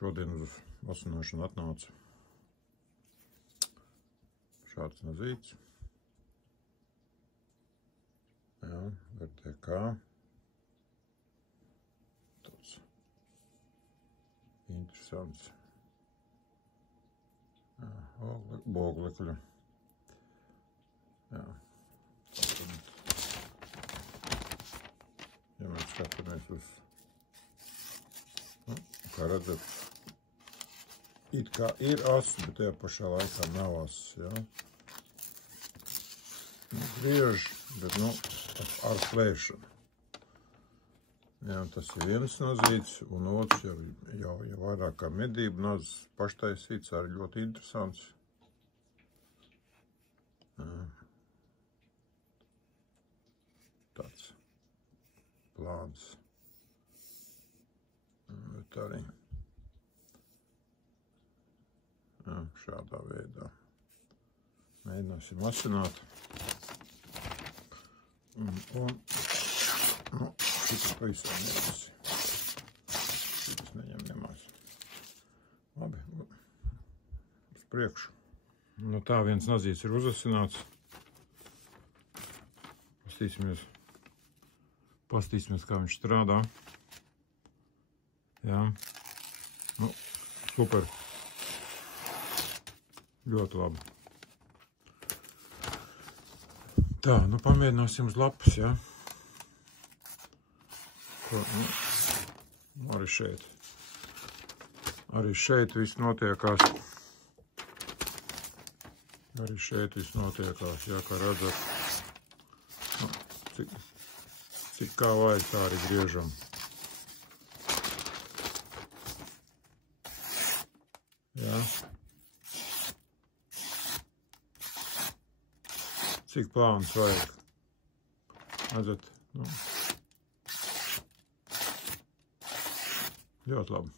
šodien uz vasinošanu atnāca šāds nazīts. Jā, RTK. Tāds interesants. Jā, boglekļu. Jā. Ja mēs skatāmies uz, kā redzat, it kā ir ass, bet tajā pašā laikā nav ass, jā. Griež, bet, ar plēšanu. Jā, tas ir viens nazīts, un otrs jau vairāk kā medību nazis paštaisīts, arī ļoti interesants. Tāds plāns. Bet arī šādā veidā. Mēģināsim vasināt. Šitas pavisam nevis. Šitas neņem nemaz. Labi, uz priekšu. Tā viens nazīts ir uzasināts. Pastīsimies, kā viņš strādā. Jā. Super. Ļoti labi. Tā, pamēģināsim uz lapas, jā. Arī šeit viss notiekās. Jā, kā redzat. Cik kā vajag, tā arī griežam. Jā. Cik plāns vajag. Redzat, ļoti labi.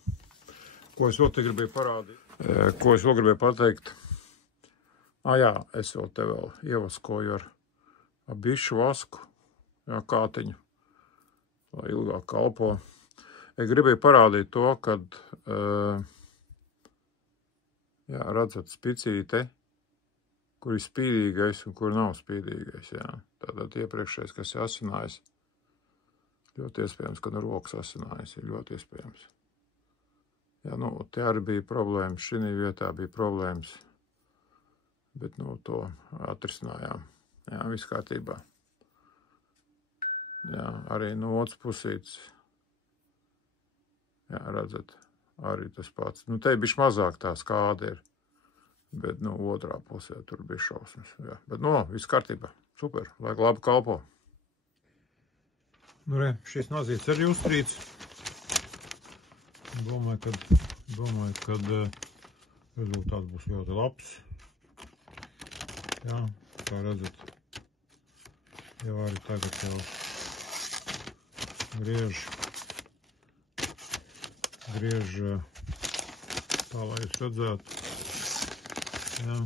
Ko es vēl te gribēju parādīt? Ko es vēl gribēju pateikt? Jā, es vēl te ievaskoju ar bišu vasku, jā, kātiņu, lai ilgāk kalpo. Es gribēju parādīt to, kad, jā, redzat spicīte, kur ir spīdīgais un kur nav spīdīgais, jā. Tātad iepriekšējais, kas ir asinājis, ļoti iespējams, ka no rokas asinājis, ir ļoti iespējams. Jā, te arī bija problēmas, šī vietā bija problēmas, bet, to atrisinājām. Jā, viss kārtībā. Jā, arī no otras pusītes. Jā, redzat, arī tas pats. Te bišķi mazāk tā skāde ir, bet, otrā pusē tur bija šausmas. Jā, bet, viss kārtībā. Super, lai labi kalpo. Šis nazīts arī uztrīts. Domāju, kad rezultāts būs ļoti labs. Jā, kā redzat, jau arī tagad jau griež tā, lai jūs redzētu. Jā,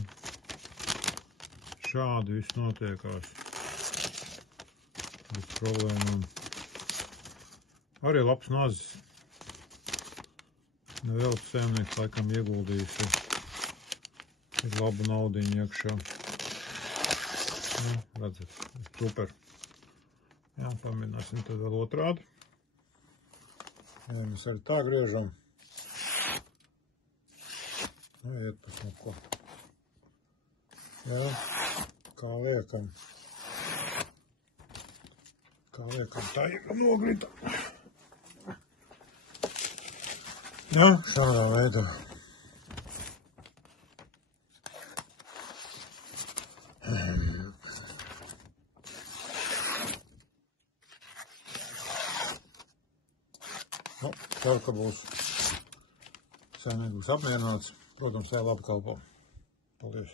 šādi viss notiekās. Bez problēmām. Arī labs nazis. Nevēl saimnieks laikam ieguldījusi ir labu naudiņu iekšā. Redzat, super. Jā, pamēģināsim tad vēl otrādi. Jā, mēs arī tā griežam. Iet pēc neko. Jā, kā liekam. Tā ir nogrita. Jā, šādā veidā. Ceru, ka saimnieks būs apmierināts. Protams, labi kalpo. Paldies!